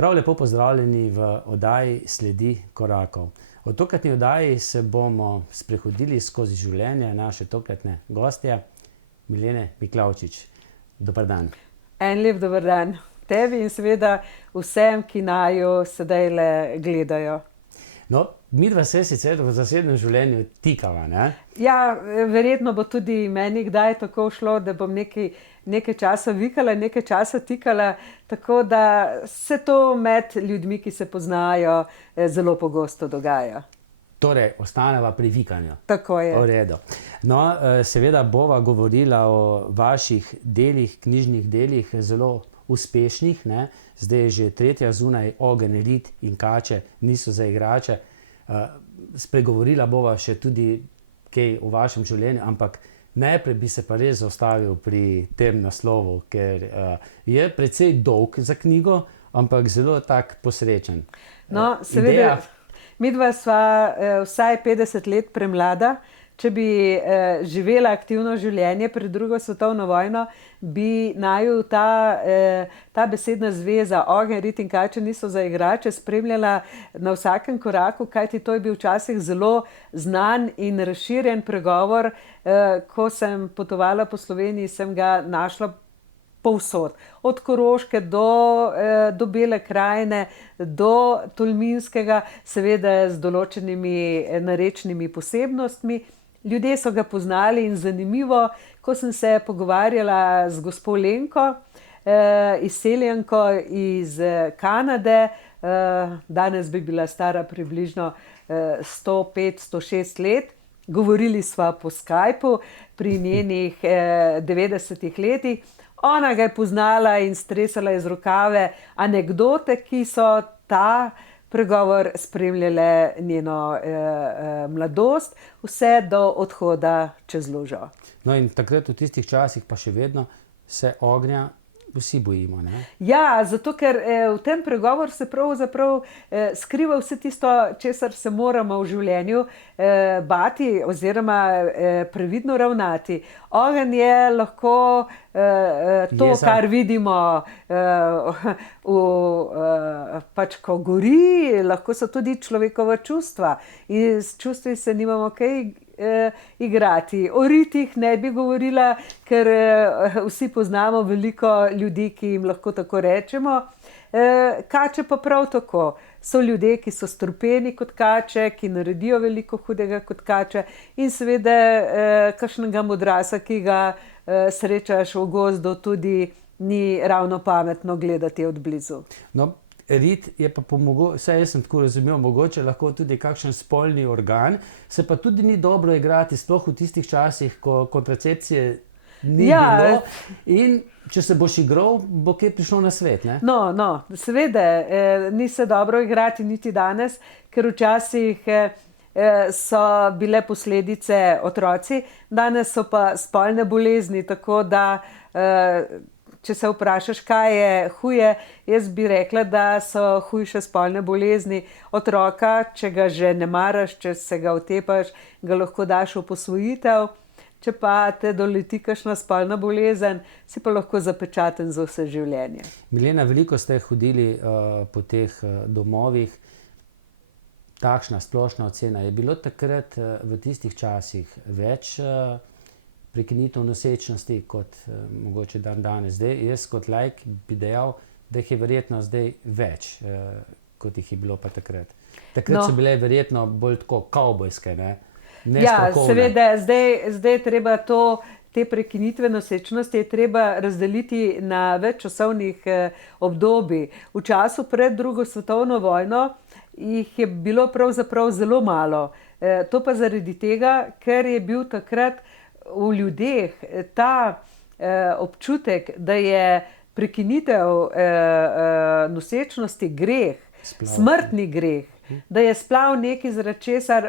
Prav lepo pozdravljeni v oddaji Sledi korakov. V tokratni oddaji se bomo sprehodili skozi življenje naše tokratne gostje, Milene Miklavčič. Dober dan. En lep dober dan tebi in seveda vsem, ki naju sedajle gledajo. No, midva se sicer v zasebnem življenju tikava, ne? Ja, verjetno bo tudi meni kdaj tako šlo, da bom nekaj časa vikala, nekaj časa tikala, tako da se to med ljudmi, ki se poznajo, zelo pogosto dogaja. Torej, ostaneva pri vikanju. Tako je. V redu. No, seveda bova govorila o vaših delih, knjižnih delih, zelo uspešnih, ne? Zdaj je že tretja zunaj, Ogenj, rit in kače niso za igrače. Spregovorila bova še tudi kaj o vašem življenju, ampak najprej bi se pa res zaustavil pri tem naslovu, ker je precej dolg za knjigo, ampak zelo tak posrečen. No, seveda, midva sva vsaj 50 let premlada. Če bi živela aktivno življenje pred drugo svetovno vojno, bi naju ta besedna zveza Ogenj, rit in kače niso za igrače spremljala na vsakem koraku, kajti to je bil včasih zelo znan in razširjen pregovor. Ko sem potovala po Sloveniji, sem ga našla povsod. Od Koroške do Bele krajine, do Tolminskega, seveda z določenimi narečnimi posebnostmi. Ljudje so ga poznali in zanimivo, ko sem se pogovarjala z gospo Lenko, izseljenko iz Kanade, danes bi bila stara približno 105-106 let, govorili sva po Skypu pri njenih 90 letih. Ona ga je poznala in stresala iz rokave anekdote, ki so ta pregovor spremljale njeno mladost, vse do odhoda čez lužo. No in takrat v tistih časih pa še vedno se ognja vsi bojimo, ne? Ja, zato ker v tem pregovoru se pravzaprav skriva vse tisto, česar se moramo v življenju bati oziroma previdno ravnati. Ogenj je lahko to, kar vidimo, pač ko gori, lahko so tudi človekova čustva. In s čustvi se nimamo kaj igrati. O ritih ne bi govorila, ker vsi poznamo veliko ljudi, ki jim lahko tako rečemo. Kače pa prav tako. So ljudje, ki so strupeni kot kače, ki naredijo veliko hudega kot kače in seveda kakšnega modrasa, ki ga srečaš v gozdu, tudi ni ravno pametno gledati od blizu. No, rit je pa vsaj jaz sem tako razumel, mogoče lahko tudi kakšen spolni organ, se pa tudi ni dobro igrati, sploh v tistih časih, ko kontracepcije ni bilo. In če se boš igral, bo kaj prišlo na svet, ne? No, seveda, ni se dobro igrati niti danes, ker včasih so bile posledice otroci, danes so pa spolne bolezni, tako da če se vprašaš, kaj je huje, jaz bi rekla, da so hujše spolne bolezni otroka. Če ga že ne maraš, če se ga otepaš, ga lahko daš v posvojitev. Če pa te doleti kakšna spolna bolezen, si pa lahko zapečaten za vse življenje. Milena, veliko ste hodili po teh domovih. Takšna splošna ocena. Je bilo takrat v tistih časih več prekinitev nosečnosti kot mogoče danes? Zdaj, jaz kot laik bi dejal, da jih je verjetno zdaj več, kot jih je bilo pa takrat. Takrat so bile verjetno bolj tako kavbojske, ne? Ja, seveda, zdaj je treba te prekinitve nosečnosti je treba razdeliti na več časovnih obdobij. V času pred drugo svetovno vojno jih je bilo pravzaprav zelo malo. To pa zaradi tega, ker je bil takrat v ljudeh ta občutek, da je prekinitev nosečnosti greh, smrtni greh, da je splav nekaj, zaradi česar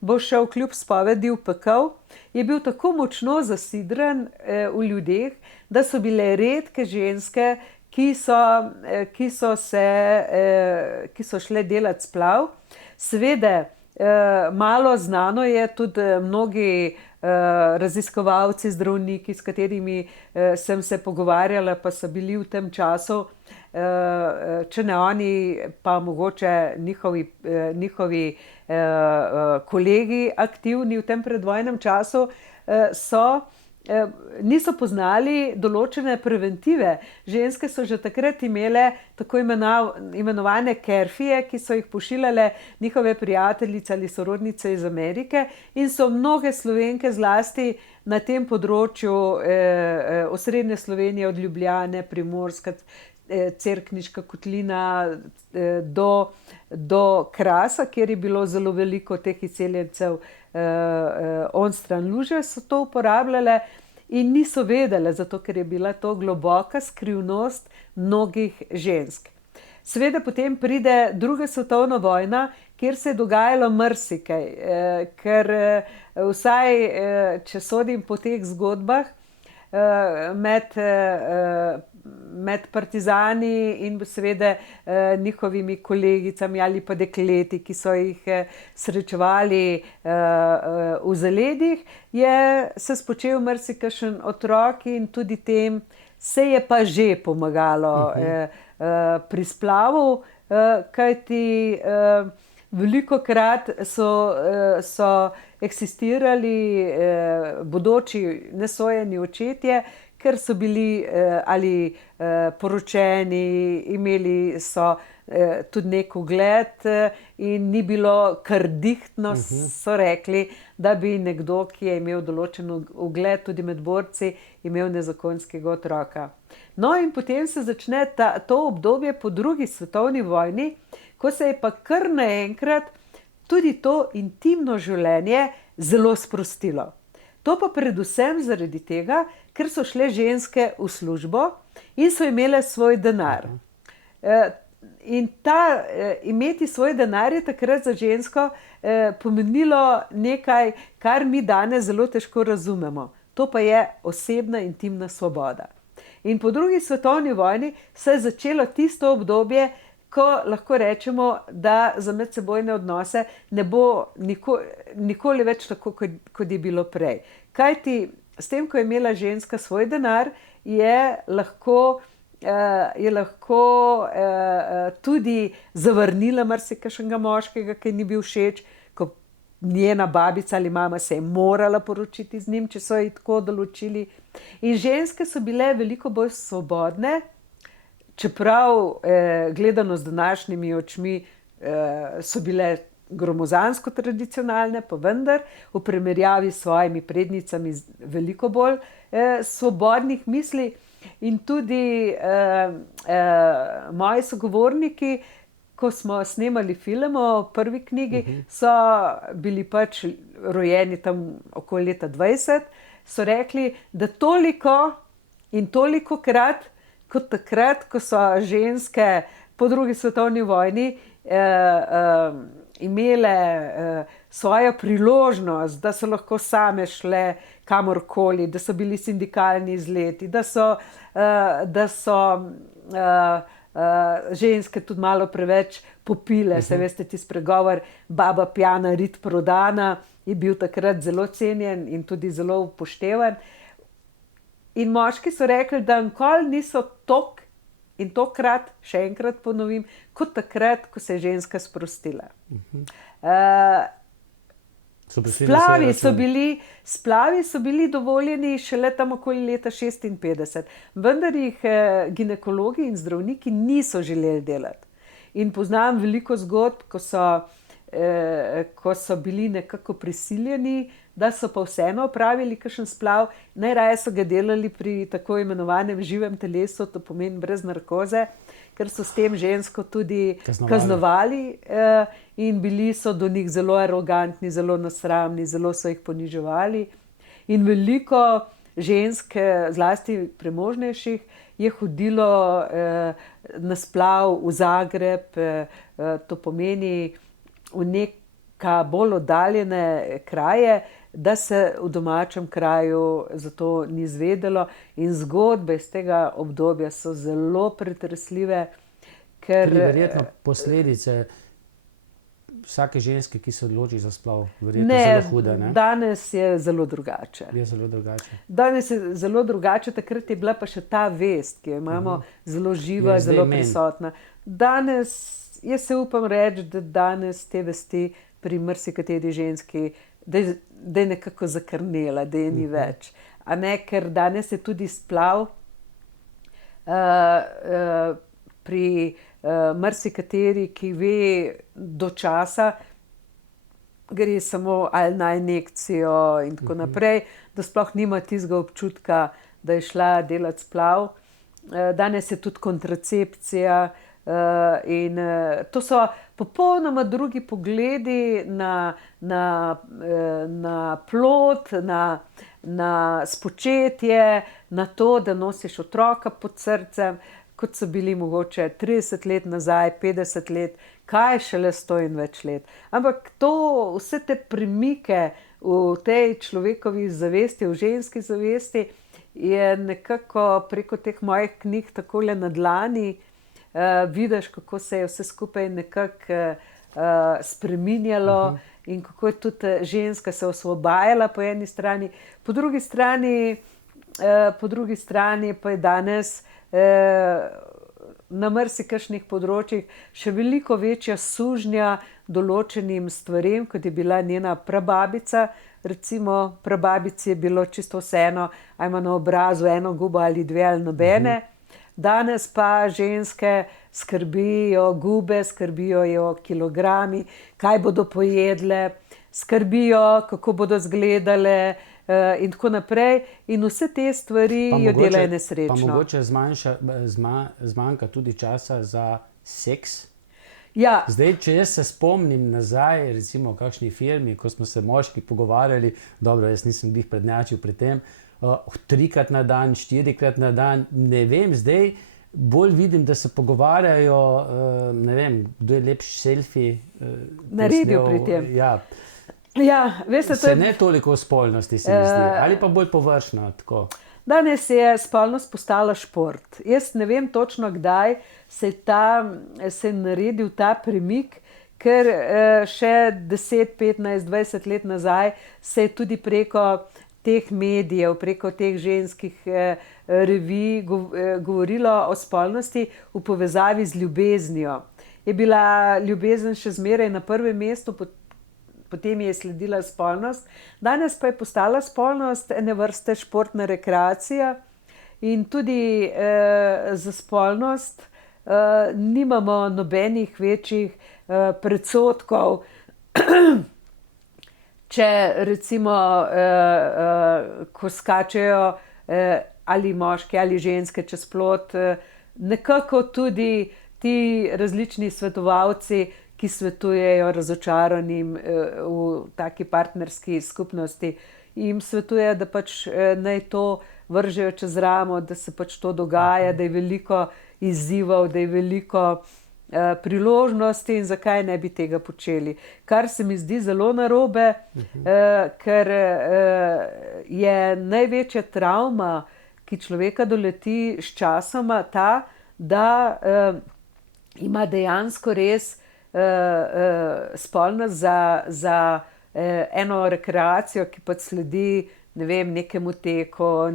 bo šel kljub spovedi v pekel, je bil tako močno zasidran v ljudeh, da so bile redke ženske, ki so šle delat splav. Seveda, malo znano je, tudi mnogi raziskovalci, zdravniki, s katerimi sem se pogovarjala, pa so bili v tem času, če ne oni, pa mogoče njihovi kolegi aktivni v tem predvojnem času, niso poznali določene preventive. Ženske so že takrat imele tako imenovane kerfije, ki so jih pošiljale njihove prijateljice ali sorodnice iz Amerike, in so mnoge Slovenke zlasti na tem področju osrednje Slovenije, od Ljubljane, Primorska, Cerkniška kotlina do Krasa, kjer je bilo zelo veliko teh izseljencev onstran luže, so to uporabljale in niso vedele, zato ker je bila to globoka skrivnost mnogih žensk. Seveda potem pride druga svetovna vojna, kjer se je dogajalo marsikaj, ker vsaj, če sodim po teh zgodbah, med partizani in seveda njihovimi kolegicami ali pa dekleti, ki so jih srečevali v zaledjih, je se spočel marsikakšen otrok in tudi tem se je pa že pomagalo pri splavu, kajti velikokrat so eksistirali bodoči nesojeni očetje, ker so bili ali poročeni, imeli so tudi nek ugled in ni bilo kar dihtno, so rekli, da bi nekdo, ki je imel določen ugled tudi med borci, imel nezakonskega otroka. No in potem se začne to obdobje po drugi svetovni vojni, ko se je pa kar naenkrat tudi to intimno življenje zelo sprostilo. To pa predvsem zaradi tega, ker so šle ženske v službo in so imele svoj denar. In imeti svoj denar je takrat za žensko pomenilo nekaj, kar mi danes zelo težko razumemo. To pa je osebna intimna svoboda. In po drugi svetovni vojni se je začelo tisto obdobje, ko lahko rečemo, da za medsebojne odnose ne bo nikoli več tako, kot je bilo prej. Kajti s tem, ko je imela ženska svoj denar, je lahko tudi zavrnila marsikakšnega moškega, ki ni bil všeč, ko njena babica ali mama se je morala poročiti z njim, če so ji tako določili. In ženske so bile veliko bolj svobodne, čeprav gledano z današnjimi očmi so bile gromozansko tradicionalne, pa vendar v primerjavi s svojimi prednicami veliko bolj svobodnih misli. In tudi moji sogovorniki, ko smo snemali film o prvi knjigi, so bili pač rojeni tam okoli leta 20, so rekli, da toliko in toliko krat, kot takrat, ko so ženske po drugi svetovni vojni imele svojo priložnost, da so lahko same šle kamorkoli, da so bili sindikalni izleti, da so ženske tudi malo preveč popile. Se veste, tisti pregovor baba pjana, rit prodana, je bil takrat zelo cenjen in tudi zelo upoštevan. In moški so rekli, da nikoli niso toliko in tokrat, še enkrat ponovim, kot takrat, ko se je ženska sprostila. Splavi so bili dovoljeni šele tam okoli leta 56, vendar jih ginekologi in zdravniki niso želeli delati. In poznam veliko zgodb, ko so bili nekako prisiljeni, da so pa vseeno opravili kakšen splav. Najraje so ga delali pri tako imenovanem živem telesu, to pomeni brez narkoze, ker so s tem žensko tudi kaznovali in bili so do njih zelo arogantni, zelo nasramni, zelo so jih poniževali. In veliko žensk, zlasti premožnejših, je hodilo na splav v Zagreb, to pomeni v neka bolj oddaljene kraje, da se v domačem kraju za to ni izvedelo. In zgodbe iz tega obdobja so zelo pretresljive, ker verjetno posledice vsake ženske, ki se odloči za splav, verjetno zelo huda, ne? Danes je zelo drugače. Je zelo drugače. Danes je zelo drugače, takrat je bila pa še ta vest, ki jo imamo zelo živa, zelo prisotna. Danes, jaz se upam reči, da danes te vesti pri marsikateri ženski, da je nekako zakrnela, da je ni več. A ne, ker danes je tudi splav pri marsikateri, ki ve do časa, gre samo ali na injekcijo in tako naprej, da sploh nima tistega občutka, da je šla delati splav. Danes je tudi kontracepcija in to so popolnoma drugi pogledi na plod, na spočetje, na to, da nosiš otroka pod srcem, kot so bili mogoče 30 let nazaj, 50 let, kaj šele 100 in več let. Ampak to, vse te premike v tej človekovi zavesti, v ženski zavesti, je nekako preko teh mojih knjig takole na dlani, vidiš, kako se je vse skupaj nekako spreminjalo in kako je tudi ženska se osvobajala po eni strani. Po drugi strani pa je danes na marsikakšnih področjih še veliko večja sužnja določenim stvarem, kot je bila njena prababica. Recimo, prababici je bilo čisto vseeno, a ima na obrazu eno gubo ali dve ali nobene. Danes pa ženske skrbijo gube, skrbijo kilogrami, kaj bodo pojedle, skrbijo, kako bodo izgledale in tako naprej. In vse te stvari jo delajo nesrečno. Pa mogoče zmanjka tudi časa za seks? Ja. Zdaj, če jaz se spomnim nazaj, recimo v kakšni filmi, ko smo se moški pogovarjali, dobro, jaz nisem glih prednjačil pri tem, 3-krat na dan, 4-krat na dan, ne vem, zdaj bolj vidim, da se pogovarjajo, ne vem, kdo je lepši selfie naredil pri tem. Ja. Ja, veste, se ne toliko o spolnosti se mi zdi, ali pa bolj površno, tako. Danes je spolnost postala šport. Jaz ne vem točno, kdaj se je naredil ta premik, ker še 10, 15, 20 let nazaj se je tudi preko teh medijev, preko teh ženskih revij govorilo o spolnosti v povezavi z ljubeznijo. Je bila ljubezen še zmeraj na prvem mestu, potem je sledila spolnost. Danes pa je postala spolnost ene vrste športna rekreacija in tudi za spolnost nimamo nobenih večjih predsodkov. Če recimo, ko skačejo ali moški ali ženske čez plot, nekako tudi ti različni svetovalci, ki svetujejo razočaranim v taki partnerski skupnosti, jim svetujejo, da pač naj to vržejo čez ramo, da se pač to dogaja, da je veliko izzivov, da je veliko priložnosti in zakaj ne bi tega počeli. Kar se mi zdi zelo narobe, ker je največja travma, ki človeka doleti s časoma, ta, da ima dejansko res spolnost za eno rekreacijo, ki pa sledi, ne vem, nekemu teku,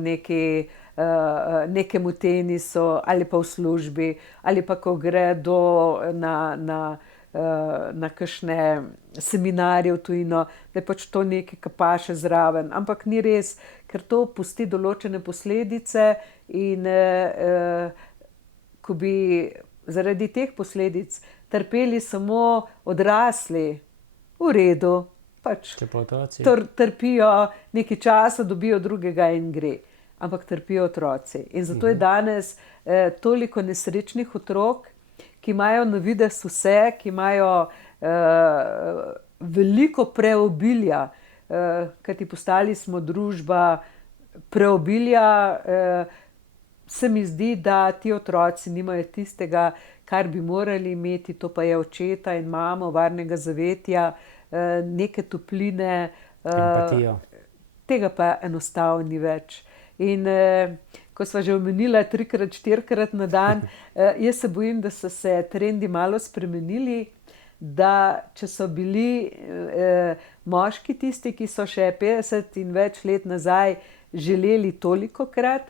nekemu tenisu ali pa v službi, ali pa ko gre na kakšne seminarje v tujino, da je pač to nekaj, kar paše zraven. Ampak ni res, ker to pusti določene posledice in ko bi zaradi teh posledic trpeli samo odrasli, v redu, pač trpijo nekaj časa, dobijo drugega in gre. Ampak trpijo otroci. In zato je danes toliko nesrečnih otrok, ki imajo na videz vse, ki imajo veliko preobilja, kajti postali smo družba preobilja, se mi zdi, da ti otroci nimajo tistega, kar bi morali imeti, to pa je očeta in mamo, varnega zavetja, neke topline. Empatijo. Tega pa enostavno ni več. In ko sva že omenila 3-krat, 4-krat na dan, jaz se bojim, da so se trendi malo spremenili. da če so bili moški tisti, ki so še 50 in več let nazaj želeli tolikokrat,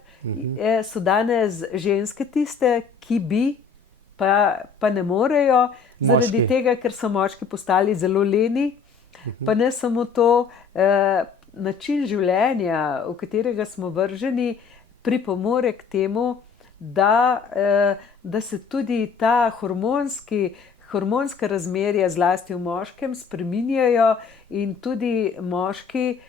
so danes ženske tiste, ki bi, pa ne morejo, zaradi tega, ker so moški postali zelo leni. Pa ne samo to, način življenja, v katerega smo vrženi, pripomore k temu, da se tudi ta hormonska razmerja, zlasti v moškem, spreminjajo in tudi moški,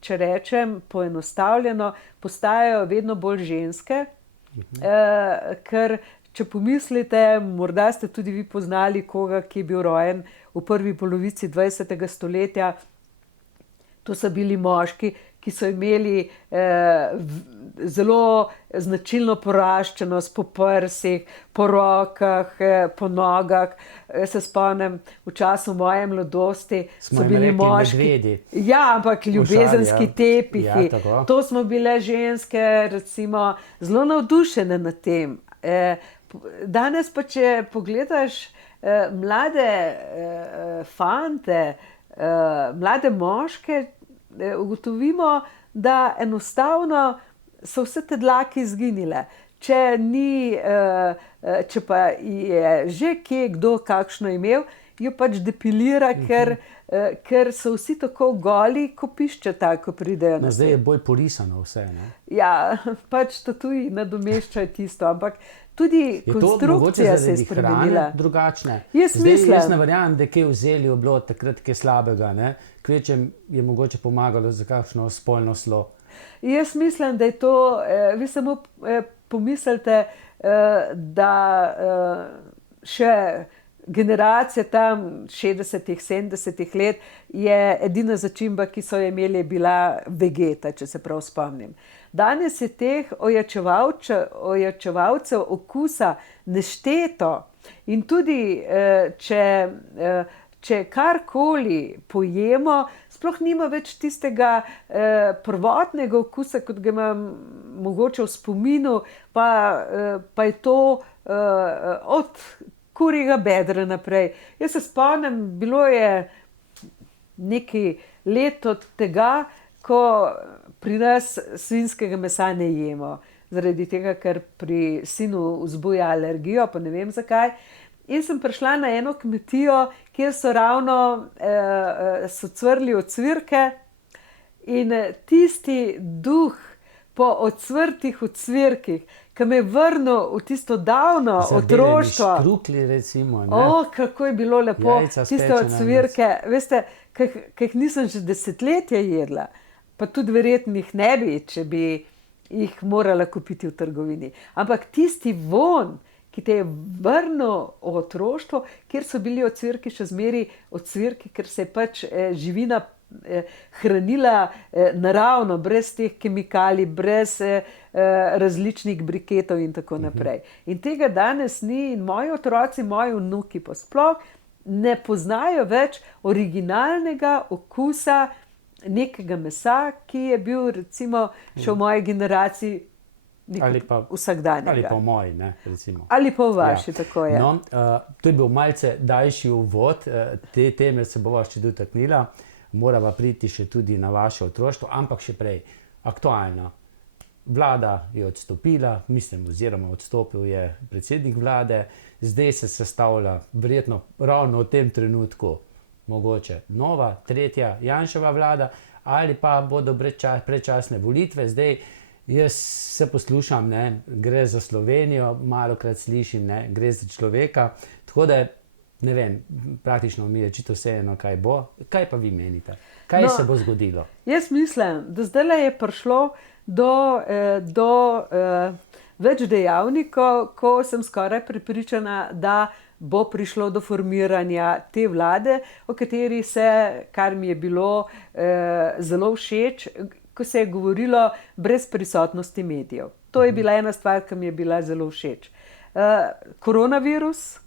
če rečem poenostavljeno, postajajo vedno bolj ženske, ker če pomislite, morda ste tudi vi poznali koga, ki je bil rojen v prvi polovici 20. stoletja. To so bili moški, ki so imeli zelo značilno poraščenost po prsih, po rokah, po nogah. Se spomnim, v času moje mladosti so bili moški. Medvedi. Ja, ampak ljubezenski tepihi. Ja, to smo bile ženske, recimo, zelo navdušene nad tem. Danes pa, če pogledaš mlade fante, mlade moške, ugotovimo, da enostavno so vse te dlake izginile. Če pa je že kje kdo kakšno imel, jo pač depilira, ker so vsi tako goli, ko piščeta, ko pridejo na svet. Zdaj je bolj porisano vse, ne? Ja, pač tatuji nadomeščajo tisto, ampak tudi konstrukcija se je spremenila. Drugačne. Jaz mislim. Jaz ne verjamem, da je kaj vzeli bilo takrat kaj slabega, ne? Kvečem je mogoče pomagalo za kakšno spolno slo. Jaz mislim, da je to, vi samo pomislite, da še generacija tam 60-ih, 70-ih let je edina začimba, ki so jo imeli, bila vegeta, če se prav spomnim. Danes je teh ojačevalcev okusa nešteto in tudi če karkoli pojemo, sploh nima več tistega prvotnega okusa, kot ga imam mogoče v spominu, pa je to od kurjega bedra naprej. Jaz se spomnim, bilo je nekaj let od tega, ko pri nas svinjskega mesa ne jemo, zaradi tega, ker pri sinu vzbuja alergijo, pa ne vem zakaj. In sem prišla na eno kmetijo, kjer so ravno so cvrli ocvirke in tisti duh po ocvrtih ocvirkih, ki me je vrnil v tisto davno otroštvo. Zadeleni štrukli, recimo, ne? Kako je bilo lepo. Jajca Tiste ocvirke, veste, ki jih nisem že desetletja jedla, pa tudi verjetno jih ne bi, če bi jih morala kupiti v trgovini. Ampak tisti von, ki te je vrnil v otroštvo, kjer so bili ocvirki še zmeraj ocvirki, ker se je pač živina hranila naravno, brez teh kemikalij, brez različnih briketov in tako naprej. In tega danes ni in moji otroci, moji vnuki pa sploh ne poznajo več originalnega okusa nekega mesa, ki je bil recimo še v moji generaciji vsakdanjega. Ali pa v moji, ne, recimo. Ali pa v vaši, tako je. No, to je bil malce daljši uvod, te teme se bova še dotaknila, morava priti še tudi na vaše otroštvo, ampak še prej, aktualna. Vlada je odstopila, mislim, oziroma odstopil je predsednik vlade, zdaj se sestavlja verjetno ravno v tem trenutku mogoče nova, tretja Janševa vlada, ali pa bodo predčasne volitve. Zdaj jaz se poslušam, ne, gre za Slovenijo, malokrat slišim, ne, gre za človeka, tako da ne vem, praktično mi je čisto vseeno, kaj bo. Kaj pa vi menite? Kaj se bo zgodilo? Jaz mislim, da zdaj je prišlo do več dejavnikov, ko sem skoraj prepričana, da bo prišlo do formiranja te vlade, o kateri se, kar mi je bilo zelo všeč, ko se je govorilo brez prisotnosti medijev. To je bila ena stvar, ki mi je bila zelo všeč. Koronavirus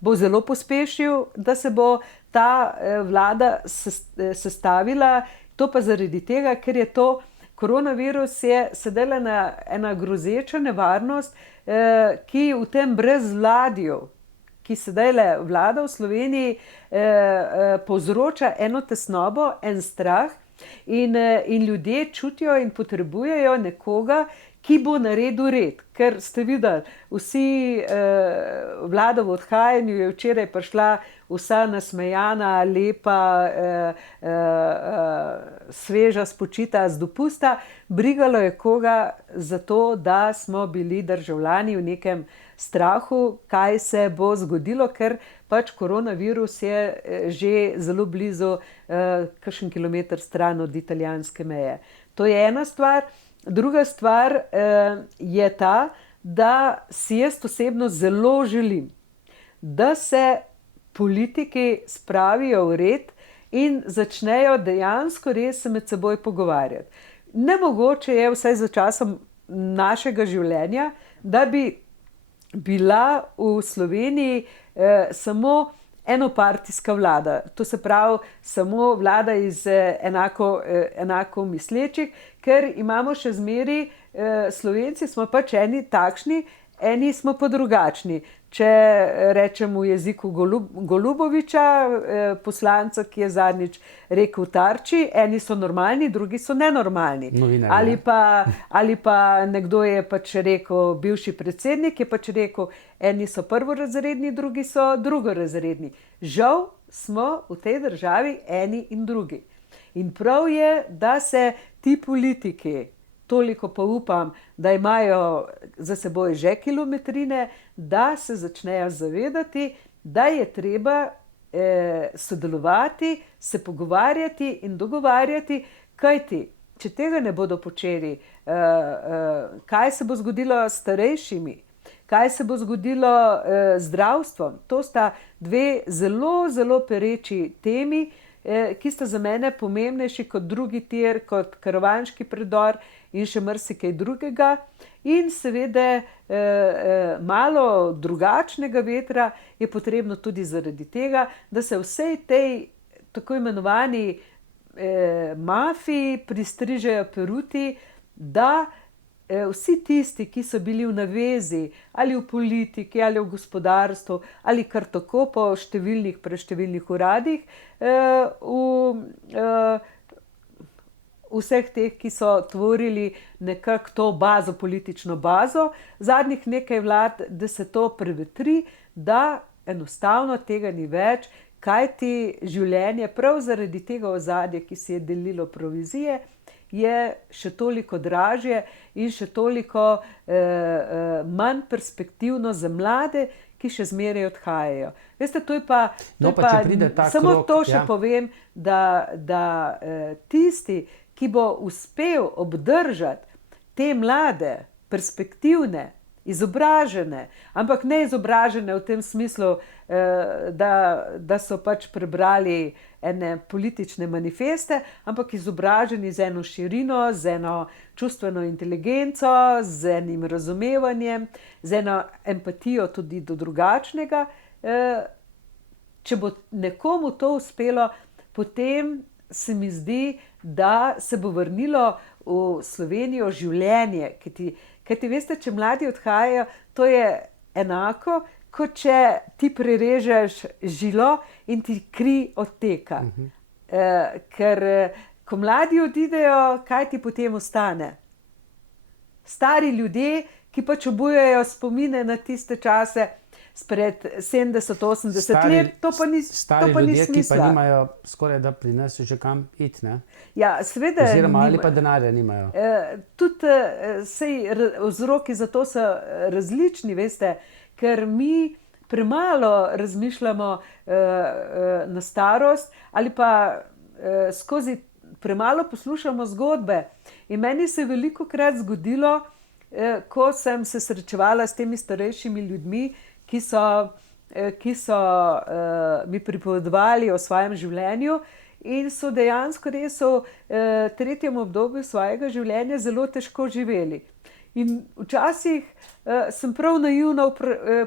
bo zelo pospešil, da se bo ta vlada sestavila, to pa zaradi tega, ker je to koronavirus je sedaj ena grozeča nevarnost, ki v tem brezvladju, ki sedaj le vlada v Sloveniji, povzroča eno tesnobo, en strah in ljudje čutijo in potrebujejo nekoga, ki bo naredil red. Ker ste videli, vsi vlada v odhajanju je včeraj prišla vsa nasmejana, lepa, sveža, spočita z dopusta. Brigalo je koga za to, da smo bili državljani v nekem strahu, kaj se bo zgodilo, ker pač koronavirus je že zelo blizu, kakšen kilometer stran od italijanske meje. To je ena stvar. Druga stvar je ta, da si jaz osebno zelo želim, da se politiki spravijo v red in začnejo dejansko res se med seboj pogovarjati. Nemogoče je vsaj za časom našega življenja, da bi bila v Sloveniji samo enopartijska vlada. To se pravi samo vlada iz enako mislečih, ker imamo še zmeri, Slovenci smo pač eni takšni, eni smo pa drugačni. Če rečem v jeziku Goluboviča, poslanca, ki je zadnjič rekel Tarči, eni so normalni, drugi so nenormalni. Ali pa nekdo je pač rekel, bivši predsednik je pač rekel, eni so prvorazredni, drugi so drugorazredni. Žal smo v tej državi eni in drugi. In prav je, da se ti politiki, toliko pa upam, da imajo za seboj že kilometrine, da se začnejo zavedati, da je treba sodelovati, se pogovarjati in dogovarjati, kajti, če tega ne bodo počeli, kaj se bo zgodilo s starejšimi, kaj se bo zgodilo z zdravstvom. To sta dve zelo, zelo pereči temi, ki sta za mene pomembnejši kot drugi tir, kot karavanški predor in še marsikaj drugega. In seveda malo drugačnega vetra je potrebno tudi zaradi tega, da se vsej tej tako imenovani mafiji pristrižejo peruti, da vsi tisti, ki so bili v navezi ali v politiki ali v gospodarstvu ali kar tako po preštevilnih uradih, vseh teh, ki so tvorili nekako to bazo, politično bazo, zadnjih nekaj vlad, da se to prevetri, da enostavno tega ni več, kajti življenje prav zaradi tega ozadja, ki si je delilo provizije, je še toliko dražje in še toliko manj perspektivno za mlade, ki še zmeraj odhajajo. Veste, samo to še povem, da tisti, ki bo uspel obdržati te mlade, perspektivne, izobražene, ampak ne izobražene v tem smislu, da so pač prebrali ene politične manifeste, ampak izobraženi z eno širino, z eno čustveno inteligenco, z enim razumevanjem, z eno empatijo tudi do drugačnega. Če bo nekomu to uspelo, potem se mi zdi, da se bo vrnilo v Slovenijo življenje. Kajti veste, če mladi odhajajo, to je enako, kot če ti prerežeš žilo in ti kri odteka. Ker ko mladi odidejo, kaj ti potem ostane? Stari ljudje, ki pač obujajo spomine na tiste čase spred 70-80 let, to pa ni smisla. Stari ljudje, ki pa nimajo skoraj da pri nas že kam iti, ne? Ja, seveda. Oziroma ali pa denarja nimajo. Tudi vzroki za to so različni, veste, ker mi premalo razmišljamo na starost ali pa skozi premalo poslušamo zgodbe. In meni se je velikokrat zgodilo, ko sem se srečevala s temi starejšimi ljudmi, ki so mi pripovedovali o svojem življenju in so dejansko res v tretjem obdobju svojega življenja zelo težko živeli. In včasih sem prav naivno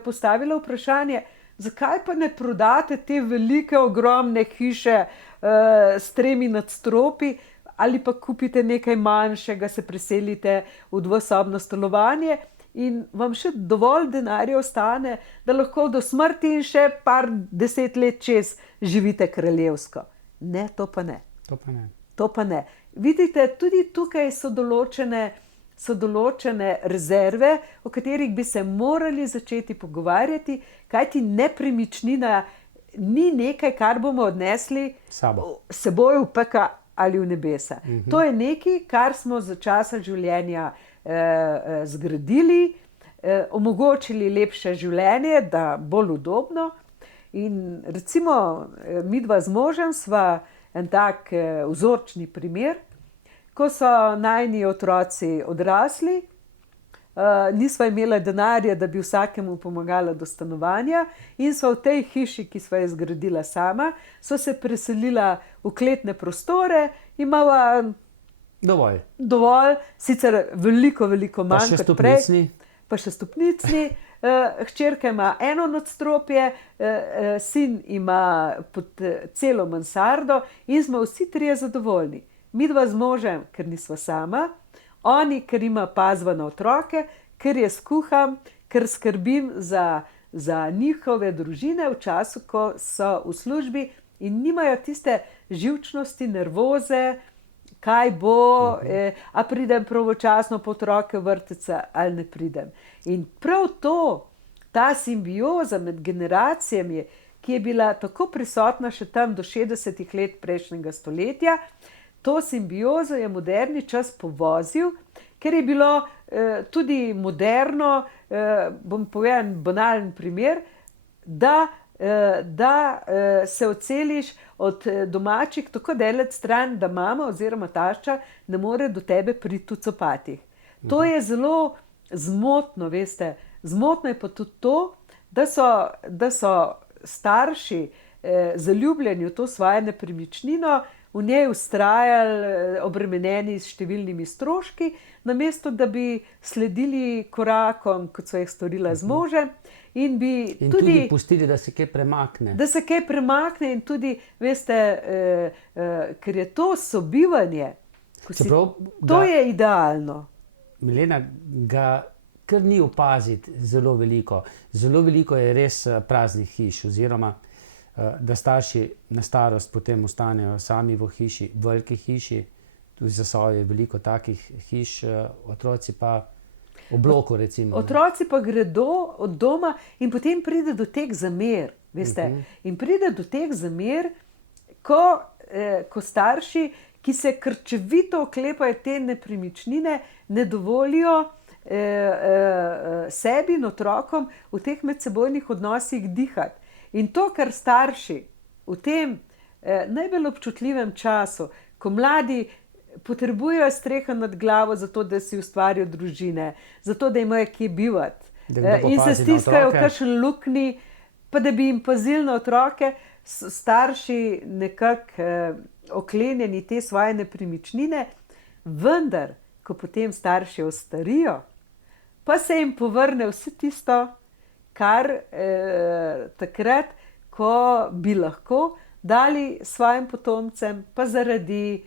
postavila vprašanje, zakaj pa ne prodate te velike, ogromne hiše s 3 nadstropji ali pa kupite nekaj manjšega, se preselite v dvosobno stanovanje in vam še dovolj denarja ostane, da lahko do smrti in še par 10 let čez živite kraljevsko. Ne, to pa ne. To pa ne. To pa ne. Vidite, tudi tukaj so določene rezerve, o katerih bi se morali začeti pogovarjati, kajti nepremičnina ni nekaj, kar bomo odnesli seboj v peka ali v nebesa. To je nekaj, kar smo za časa življenja zgradili, omogočili lepše življenje, da bolj udobno. In recimo midva z možem sva en tak vzorčni primer, ko so najini otroci odrasli, nisva imela denarja, da bi vsakemu pomagala do stanovanja in sva v tej hiši, ki sva jo zgradila sama, so se preselila v kletne prostore, imava dovolj, sicer veliko manj kot prej. Pa še stopnicni. Hčerka ima eno nadstropje, sin ima pod celo mansardo in smo vsi trije zadovoljni. Midva z možem, ker nisva sama, oni, ker ima pazva na otroke, ker je skuham, ker skrbim za njihove družine v času, ko so v službi in nimajo tiste živčnosti, nervoze, kaj bo, a pridem pravočasno po otroke v vrtec ali ne pridem. In prav to, ta simbioza med generacijami, ki je bila tako prisotna še tam do 60 let prejšnjega stoletja, to simbiozo je moderni čas povozil, ker je bilo tudi moderno, bom povedal en banalen primer, da se odseliš od domačih tako daleč stran, da mama oziroma tašča ne more do tebe priti v copatih. To je zelo zmotno, veste. Zmotno je pa tudi to, da so starši zaljubljeni v to svojo nepremičnino, v njej vztrajali obremenjeni s številnimi stroški, namesto da bi sledili korakom, kot so jih storila z možem. In tudi pustili, da se kaj premakne. Da se kaj premakne in tudi, veste, ker je to sobivanje, to je idealno. Milena, ga kar ni opaziti zelo veliko. Zelo veliko je res praznih hiš, oziroma da starši na starost potem ostanejo sami v hiši, veliki hiši, tudi za sabo je veliko takih hiš, otroci pa v bloku, recimo. Otroci pa gredo od doma in potem pride do teh zamer, veste. In pride do teh zamer, ko starši, ki se krčevito oklepajo te nepremičnine, ne dovolijo sebi in otrokom v teh medsebojnih odnosih dihati. In to, kar starši v tem najbolj občutljivem času, ko mladi potrebujejo streho nad glavo zato, da si ustvarijo družine, zato, da imajo kje bivati in se stiskajo v kakšen luknji, pa da bi jim pazili na otroke, starši nekako oklenjeni te svoje nepremičnine, vendar, ko potem starši ostarijo, pa se jim povrne vse tisto, kar takrat, ko bi lahko dali svojim potomcem, pa zaradi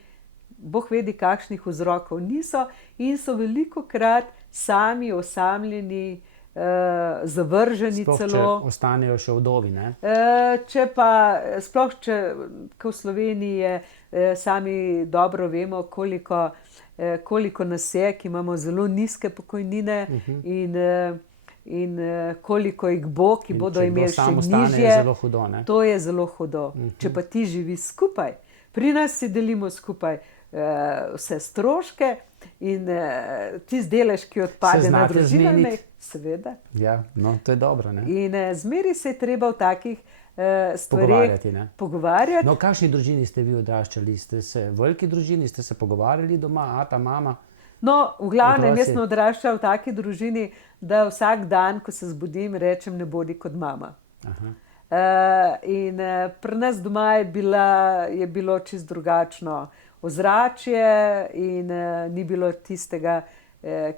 Bog vedi kakšnih vzrokov niso in so velikokrat sami, osamljeni, zavrženi celo. Sploh, če ostanejo še vdovi, ne? Sploh, ko v Sloveniji je, sami dobro vemo, koliko nas je, ki imamo zelo nizke pokojnine in koliko jih bo, ki bodo imeli še nižje. Je zelo hudo, ne? To je zelo hudo. Če pa ti živi skupaj, pri nas si delimo skupaj vse stroške in tisti delež, ki odpade na družino, seveda. Ja, no, to je dobro, ne? In zmeri se je treba v takih stvareh pogovarjati. No, v kakšni družini ste vi odraščali? Ste se v veliki družini, ste se pogovarjali doma, ata, mama? No, v glavnem, jaz sem odraščala v taki družini, da vsak dan, ko se zbudim, rečem, ne bodi kot mama. In pri nas doma je bilo čisto drugačno ozračje in ni bilo tistega,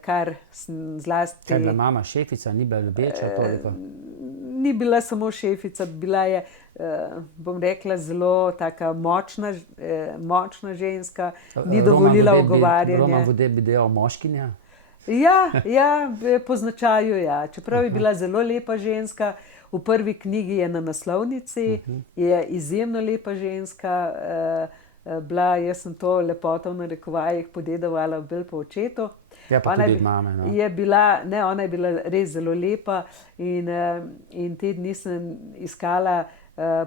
kar zlasti... Kaj je bila mama šefica, ni bila ljubeča toliko? Ni bila samo šefica, bila je, bom rekla, zelo taka močna ženska, ni dovolila ogovarjanja. Roma vode bi dejal moškinja? Ja, po značaju, ja. Čeprav je bila zelo lepa ženska, v prvi knjigi je na naslovnici, je izjemno lepa ženska, bila, jaz sem to lepoto v narekovajih podedovala bolj po očetu. Ja, pa tudi mame, no. Ona je bila res zelo lepa in te dni sem iskala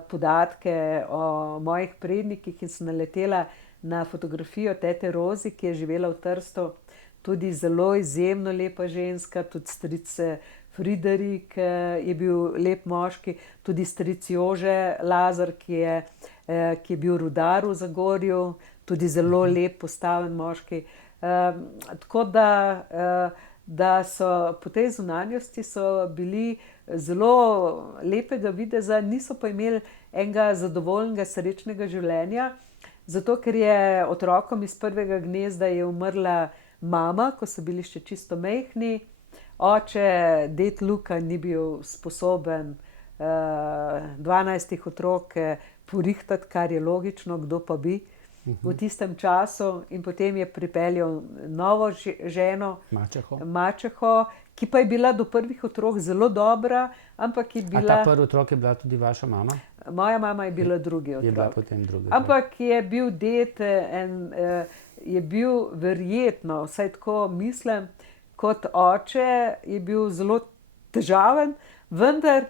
podatke o mojih prednikih in sem naletela na fotografijo tete Rozi, ki je živela v Trstu. Tudi zelo izjemno lepa ženska, tudi stric Friderik je bil lep moški, tudi stric Jože Lazar, ki je bil rudar v Zagorju, tudi zelo lep postaven moški. Tako da so po tej zunanjosti so bili zelo lepega videza, niso pa imeli enega zadovoljnega, srečnega življenja, zato ker je otrokom iz prvega gnezda je umrla mama, ko so bili še čisto majhni. Oče, ded Luka, ni bil sposoben 12 otrok porihtati, kar je logično, kdo pa bi v tistem času. In potem je pripeljal novo ženo, mačeho, ki pa je bila do prvih otrok zelo dobra, ampak je bila... A ta prvi otrok je bila tudi vaša mama? Moja mama je bila drugi otrok. Je bila potem drugi. Ampak je bil ded je bil verjetno, vsaj tako mislim, kot oče, je bil zelo težaven, vendar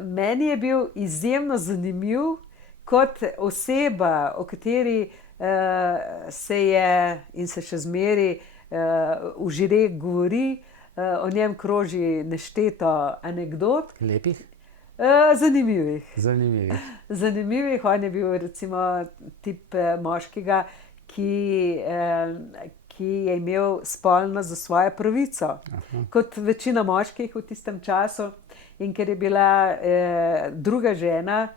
meni je bil izjemno zanimiv kot oseba, o kateri se je in se še zmeri v žireh govori, o njem kroži nešteto anekdot. Lepih? Zanimivih. Zanimivih. On je bil recimo tip moškega, ki je imel spolno za svojo pravico. Kot večina moških v tistem času. In ker je bila druga žena,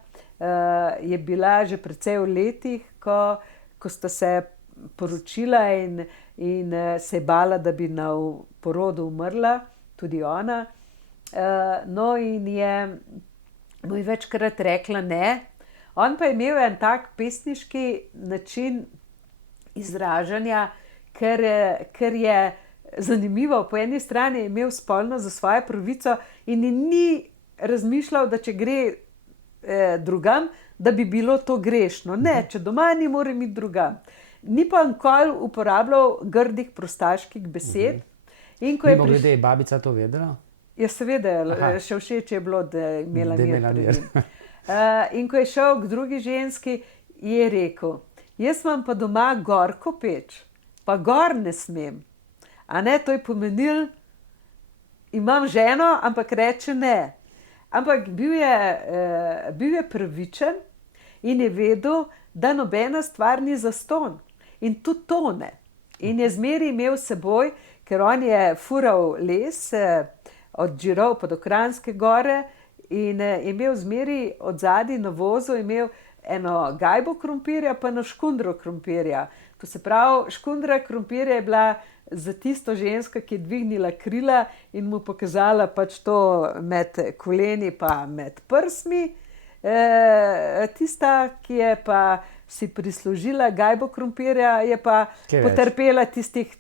je bila že precej v letih, ko sta se poročila in se je bala, da bi na porodu umrla, tudi ona. No in mu je večkrat rekla ne. On pa je imel en tak pesniški način izražanja, ker je zanimivo. Po eni strani je imel spolno za svojo pravico in ni razmišljal, da če gre drugam, da bi bilo to grešno. Ne, če doma ni, mora iti drugam. Ni pa nikoli uporabljal grdih prostaških besed. Glede, je babica to vedela? Ja, seveda, še všeč je bilo, da je imela mir. In ko je šel k drugi ženski, je rekel, jaz imam pa doma gorko peč, pa gor ne smem. A ne, to je pomenil, imam ženo, ampak reče ne. Ampak bil je pravičen in je vedel, da nobena stvar ni zastonj. In tudi to ne. In je zmeraj imel s seboj, ker on je fural les od Žirov pa do Kranjske gore in je imel zmeraj od zadaj na vozu imel eno gajbo krompirja pa eno škundro krompirja. To se pravi, škundra krompirja je bila za tisto žensko, ki je dvignila krila in mu pokazala pač to med koleni pa med prsmi. Tista, ki je pa si prislužila gajbo krompirja, je pa potrpela tistih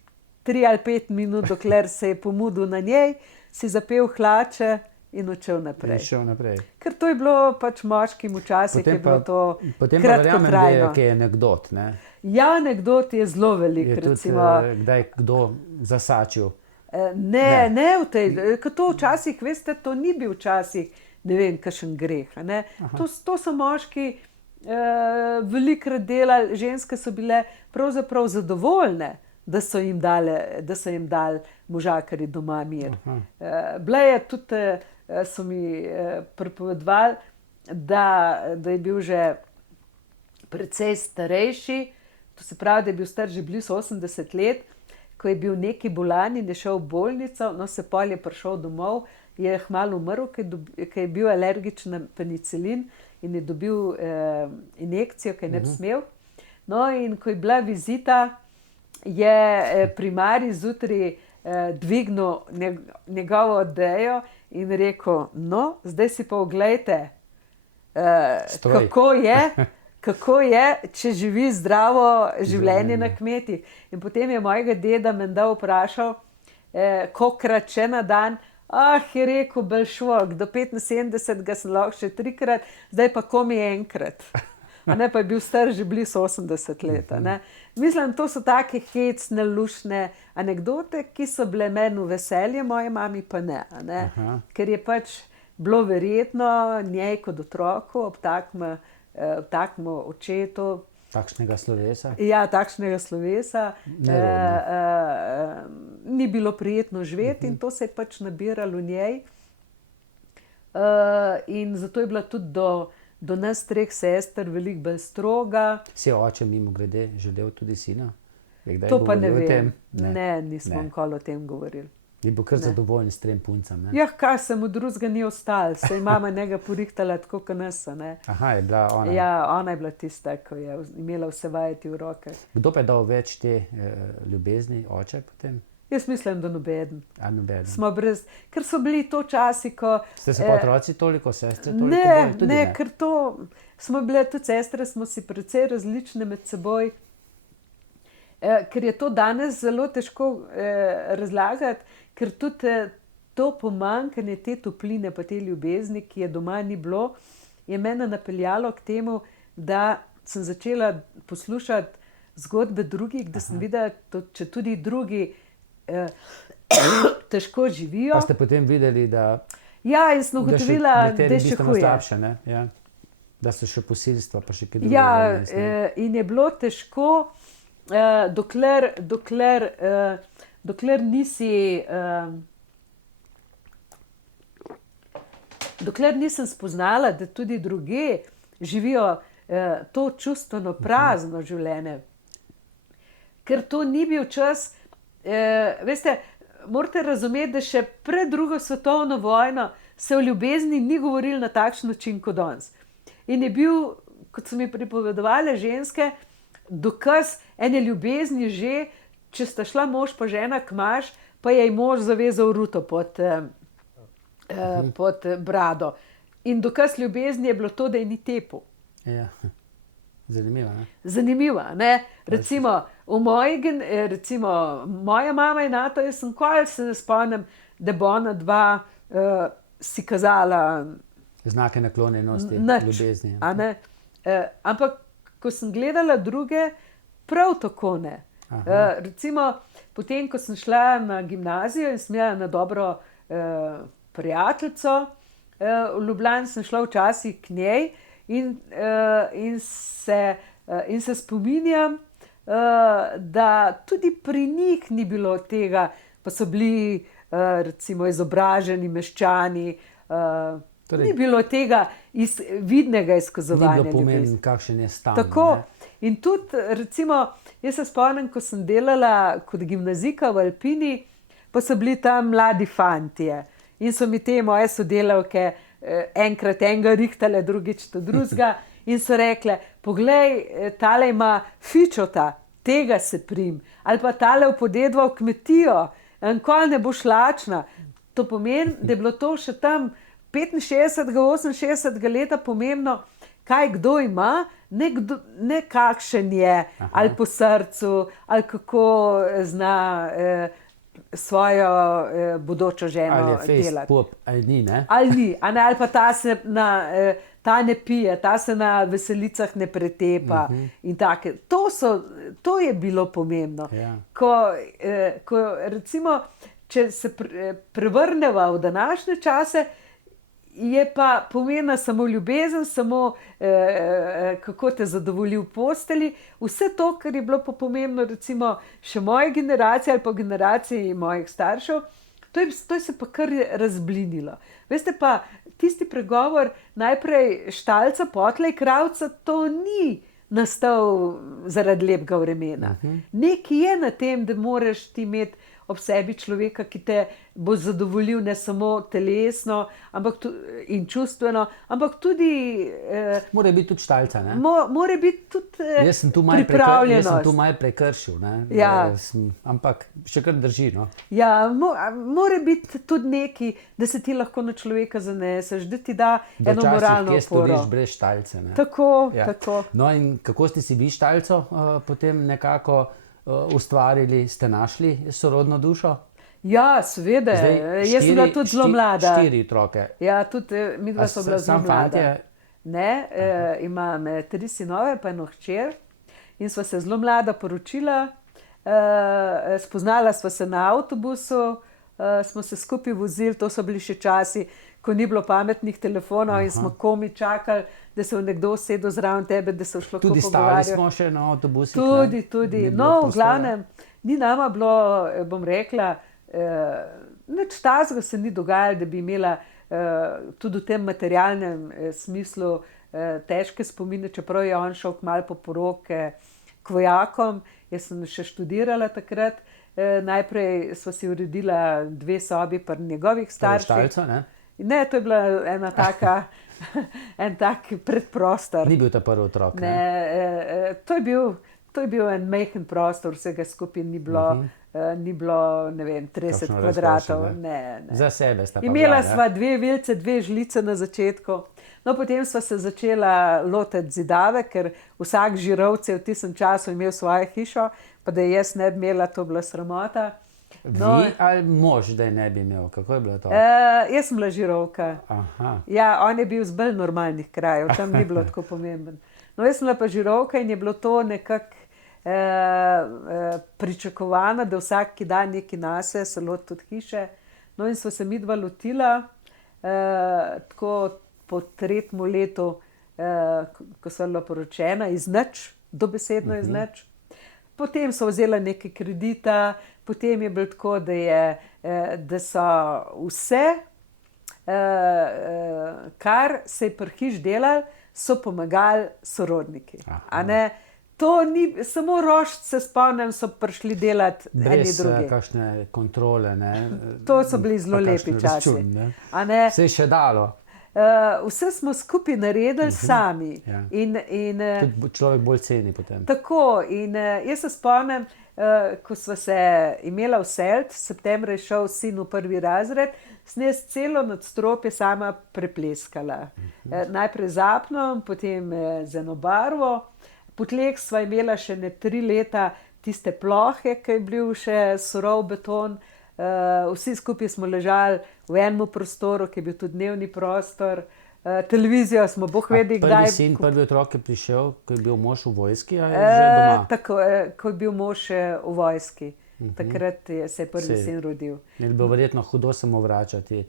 3 ali 5 minut, dokler se je pomudil na njej, si zapel hlače in odšel naprej. Ker to je bilo pač moškim včasih, ki je bilo to kratkotrajno. Potem pa verjamem, da je kaj anekdot, ne? Ja, anekdot je zelo velik, recimo. Je tudi kdaj kdo zasačil? Ne v tej, ker to včasih, veste, to ni bil včasih, ne vem, kakšen greh, ne? To so moški velikrat delali, ženske so bile pravzaprav zadovoljne, da so jim dali možakarji doma mir. Bila je tudi, so mi pripovedovali, da je bil že precej starejši, to se pravi, da je bil star že blizu 80 let, ko je bil neki bolan in je šel v bolnico, no se pol je prišel domov, je kmalu umrl, ker je bil alergičen na penicilin in je dobil injekcijo, ki je ne bi smel. No in ko je bila vizita, je primarij zjutraj dvignil njegovo odejo in rekel, no, zdaj si pa oglejte, kako je, če živi zdravo življenje na kmetih. In potem je mojega deda menda vprašal, kokrat še na dan. Je rekel Belšvok, do 75 sem lahko še 3-krat, zdaj pa komi enkrat. A ne, pa je bil star že blizu 80 let. Ne. Mislim, to so take hecne, lušne anekdote, ki so bile meni v veselje, moje mami pa ne. Ne. Ker je pač bilo verjetno njej kot otroku ob takem očetu. Takšnega slovesa? Ja, takšnega slovesa. Ni bilo prijetno živeti in to se je pač nabiralo v njej. In zato je bila tudi do nas 3 sester veliko bolj stroga. Si je oče mimogrede želel tudi sina? To pa ne vem. Ne, nismo nikoli o tem govorili. Bi bil kar zadovoljen s 3 puncem, ne? Ja, kaj se mu drugega ni ostalo, saj mama njega porihtala tako kot nas, ne. Je bila ona. Ja, ona je bila tista, ko je imela vse vajeti v roke. Kdo pa je dal več te ljubezni, oče potem? Jaz mislim, da nobeden. Nobeden. Smo brez, ker so bili to časi, ko... Ste se pa otroci toliko, sestre toliko bolj? Tudi ne, ker to, smo bile tudi sestre, smo si precej različne med seboj. Ker je to danes zelo težko razlagati, ker tudi to pomanjkanje te topline pa te ljubezni, ki je doma ni bilo, je mene napeljalo k temu, da sem začela poslušati zgodbe drugih, da sem videla, če tudi drugi težko živijo. Pa ste potem videli, da... Ja, in sem ugotovila, da je še huje. Slabše, ne? Ja. Da so še posilstva, pa še kaj drugega. Ja, in je bilo težko, dokler nisem spoznala, da tudi druge živijo to čustveno prazno življenje. Ker to ni bil čas, veste, morate razumeti, da še pred 2. svetovno vojno se o ljubezni ni govorilo na takšen način kot danes. In je bil, kot so mi pripovedovale ženske, dokaz ene ljubezni že, če sta šla mož pa žena k maš, pa je mož zavezal ruto pod brado. In dokaz ljubezni je bilo to, da je ni tepel. Ja, zanimivo, ne? Zanimivo, ne? Recimo, moja mama in ata, jaz sem nikoli se ne spomnim, da bo ona dva si kazala znake naklonjenosti, ljubezni. Ampak, ko sem gledala druge, prav tako ne. Recimo, potem, ko sem šla na gimnazijo in sem imela na dobro prijateljico, v Ljubljani sem šla včasih k njej in se spominjam, da tudi pri njih ni bilo tega, pa so bili recimo izobraženi meščani, ni bilo tega vidnega izkazovanja ljubezni. Ni bilo pomembno, kakšen je stan. Tako. In tudi, recimo, jaz se spomnim, ko sem delala kot gimnazijka v Alpini, pa so bili tam mladi fantje. In so mi te moje sodelavke enkrat enega rihtale, drugič to drugega. In so rekle, poglej, tale ima fičota, tega se prim. Ali pa tale upodedva v kmetijo, nikoli ne boš lačna. To pomeni, da je bilo to še tam 65, 68 leta pomembno, kaj kdo ima, ne kakšen je, ali po srcu, ali kako zna svojo bodočo ženo delati. Ali je face pop, ali ni, ne? Ali ni, ali pa ta ne pije, ta se na veselicah ne pretepa in take. To je bilo pomembno. Ja. Ko recimo, če se prevrneva v današnje čase, je pa pomembna samo ljubezen, samo kako te zadovolji v posteli. Vse to, kar je bilo pa pomembno, recimo še moje generacije ali pa generaciji mojih staršev, to je se pa kar razblinilo. Veste pa, tisti pregovor najprej štalca, potlej kravca, to ni nastal zaradi lepega vremena. Nekaj je na tem, da moraš ti imeti ob sebi človeka, ki te bo zadovoljil ne samo telesno in čustveno, ampak tudi... Mora biti tudi štalca, ne? Mora biti tudi pripravljenost. Jaz sem tu malo prekršil, ne? Ja. Ampak še kar drži, no? Ja, mora biti tudi nekaj, da se ti lahko na človeka zaneseš, da ti da eno moralno oporo. Včasih, kje storiš brez štalce, ne? Tako, ja. Tako. No in kako ste si vi štalco potem nekako ustvarili, ste našli sorodno dušo? Ja, seveda. Jaz sem bila tudi zelo mlada. 4 otroke. Ja, tudi midva so bila zelo mlada. Ne, imam 3 sinove pa eno hčer in sva se zelo mlada poročila. Spoznala sva se na avtobusu, smo se skupaj vozili, to so bili še časi, ko ni bilo pametnih telefonov in smo komi čakali, da se v nekdo usedel zraven tebe, da se šlo tudi stali smo še na avtobusih. Tudi. No, v glavnem, ni nama bilo, bom rekla, nič takega se ni dogajalo, da bi imela tudi v tem materialnem smislu težke spomine, čeprav je on šel kmalu po poroke k vojakom. Jaz sem še študirala takrat. Najprej sva si uredila 2 sobi pri njegovih starših. Štalco, ne? Ne, to je bila ena taka, en tak predprostor. Ni bil ta prvi otrok, ne? Ne, to je bil en majhen prostor, vsega skupaj ni bilo, ne vem, 30 kvadratov. Ne. Za sebe sta pa imela sva 2 vilice, 2 žlice na začetku. No, potem sva se začela lotiti zidave, ker vsak Žirovec je v tistem času imel svojo hišo, pa da jaz ne bi imela, to bila sramota. No, vi ali mož, da je ne bi imel? Kako je bilo to? Jaz sem bila Žirovka. Aha. Ja, on je bil z bolj normalnih krajev, tam ni bilo tako pomemben. No, jaz sem bila pa Žirovka in je bilo to nekako pričakovano, da vsak da nekaj nase, se loti tudi hiše. No, in sva se midva lotila, tako po 3. letu, ko sva bila poročena, iz nič, dobesedno iz nič. Potem so vzela nekaj kredita, potem je bilo tako, da so vse, kar se je pri hiši delalo, so pomagali sorodniki. A ne? To ni, samo rošt se spomnim, so prišli delati eni drugi. Brez kakšne kontrole, ne? To so bili zelo lepi časi. Se je še dalo. Vse smo skupaj naredili sami. Ja. Tudi človek bolj ceni potem. Tako, in jaz se spomnim, ko sva se imela vseliti, septembra je šel sin v 1. razred, sem jaz celo nadstropje sama prepleskala. Najprej z apnom, potem z eno barvo. Po tleh sva imela še 3 leta tiste plohe, ki je bil še surov beton. Vsi skupaj smo ležali v enem prostoru, ki je bil tudi dnevni prostor. Televizijo smo Bog vedi kdaj. Prvi sin, prvi otrok je prišel, ko je bil mož v vojski ali že doma? Tako, ko je bil mož v vojski. Takrat se je prvi sin rodil. Je bilo verjetno hudo samo vračati.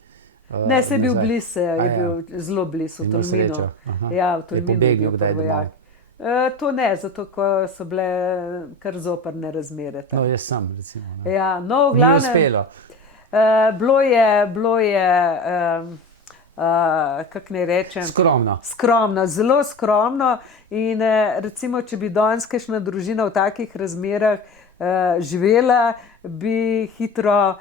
Ne, se je bil bliz, je bil zelo bliz v Tolminu. Ja, v Tolminu je bil prvi vojak. To ne, zato ko so bile kar zoprne razmere. No, jaz sem, recimo. Ja, no, v glavnem. Ni uspelo. Bilo je, kako naj rečem? Skromno. Skromno, zelo skromno. In recimo, če bi danes kakšna družina v takih razmerah živela, bi hitro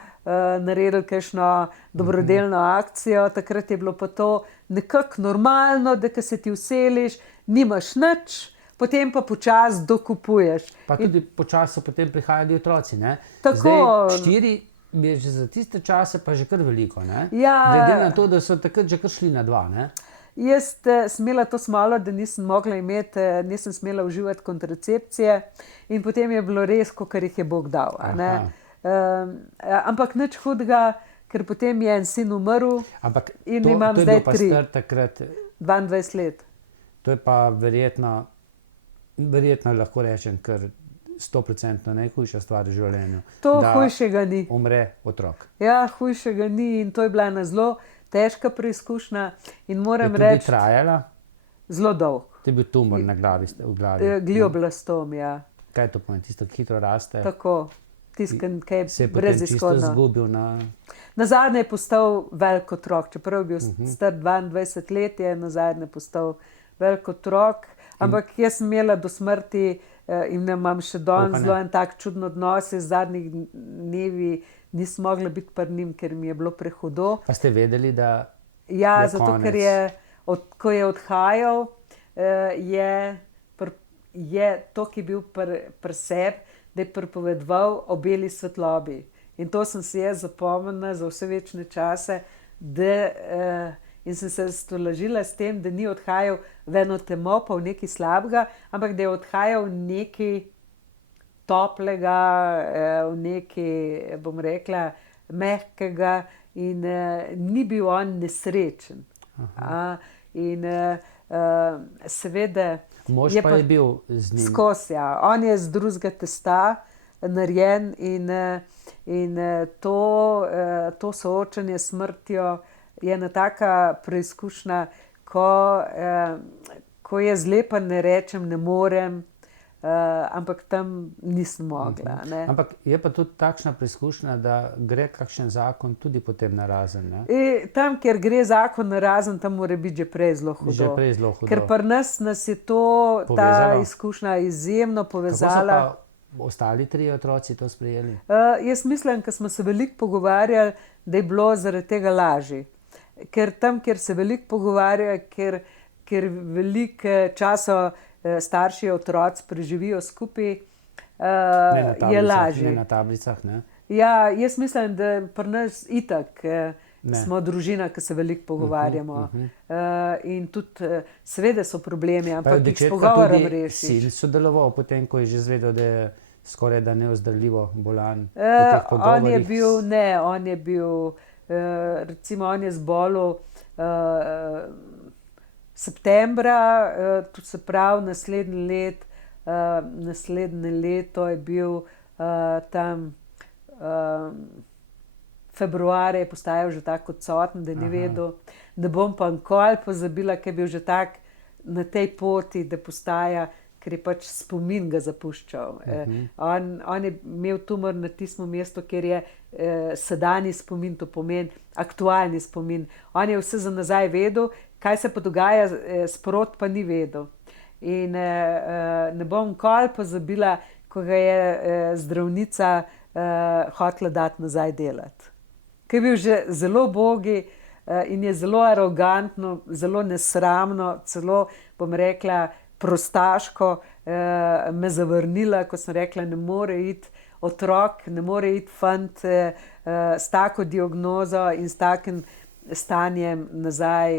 naredili kakšno dobrodelno akcijo. Takrat je bilo pa to nekako normalno, da ko se ti vseliš, nimaš nič, potem pa počasi dokupuješ. Pa tudi počasi so potem prihajali otroci, ne? Tako. Zdaj 4 je že za tiste čase pa že kar veliko, ne? Ja. Glede na to, da so takrat že kar šli na 2, ne? Jaz sem imela to smolo, da nisem mogla imeti, nisem smela uživati kontracepcije in potem je bilo res, kakor jih je Bog dal, ne? Ampak nič hudega, ker potem je en sin umrl in imam zdaj 3. To je bil pa star takrat 22 let. To je pa verjetno lahko rečem, ker 100% najhujša stvar v življenju. To hujšega ni. Umre otrok. Ja, hujšega ni in to je bila ena zelo težka preizkušnja in moram reči... Je tudi trajala? Zelo dolg. To je bil tumor na glavi. Glioblastom, ja. Kaj to pomeni? Tisto, ki hitro raste? Tako. Tisto, ki je brezizhodno. Se je potem čisto zgubil na... Nazadnje je postal velik otrok. Čeprav je bil star 22 let, je nazadnje postal velik otrok. Ampak jaz sem imela do smrti in imam še danes zelo en tak čudno odnos. Z zadnjih dnevi nisem mogla biti pri njim, ker mi je bilo prehudo. Pa ste vedeli, da ja, zato ker je, ko je odhajal, je to, ki je bil pri sebi, da je pripovedoval o beli svetlobi. In to sem si jaz zapomnila za vse večne čase, in sem se stolažila s tem, da ni odhajal v eno temo, pa v nekaj slabega, ampak da je odhajal v nekaj toplega, v nekaj, bom rekla, mehkega in ni bil on nesrečen. Seveda Mož pa je bil z njim. Skozi, ja. On je z drugega testa narejen in to soočanje s smrtjo je ena taka preizkušnja, ko jaz lepa ne rečem, ne morem, ampak tam nisem mogla. Ne. Ampak je pa tudi takšna preizkušnja, da gre kakšen zakon tudi potem narazen. Tam, kjer gre zakon narazen, tam mora biti že prej zelo hudo. Že prej zelo hudo. Ker pri nas je ta izkušnja izjemno povezala. Kako so pa ostali 3 otroci to sprejeli? Jaz mislim, ker smo se veliko pogovarjali, da je bilo zaradi tega lažje. Ker tam, kjer se veliko pogovarja, ker veliko časa starši otroci preživijo skupaj, je lažje. Ne na tablicah, ne? Ja, jaz mislim, da pri nas itak smo družina, ki se veliko pogovarjamo. In tudi seveda so problemi, ampak jih s pogovorom rešiš. Sin sodeloval potem, ko je že zvedel, da je skoraj da neozdravljivo bolan? On je bil, recimo on je zbolel septembra, to se pravi naslednje leto je bil tam februarja, je postajal že tako odsoten, da ni vedel. Ne bom pa nikoli pozabila, ker je bil že tak na tej poti, da postaja, ker je pač spomin ga zapuščal. On je imel tumor na tistem mestu, kjer je sedanji spomin, to pomeni aktualni spomin. On je vse za nazaj vedel, kaj se pa dogaja sproti, pa ni vedel. In ne bom nikoli pozabila, ko ga je zdravnica hotela dati nazaj delati. Ker je bil že zelo ubogi in je zelo arogantno, zelo nesramno, celo bom rekla prostaško me zavrnila, ko sem rekla, ne more iti otrok, ne more iti fant s tako diagnozo in s takim stanjem nazaj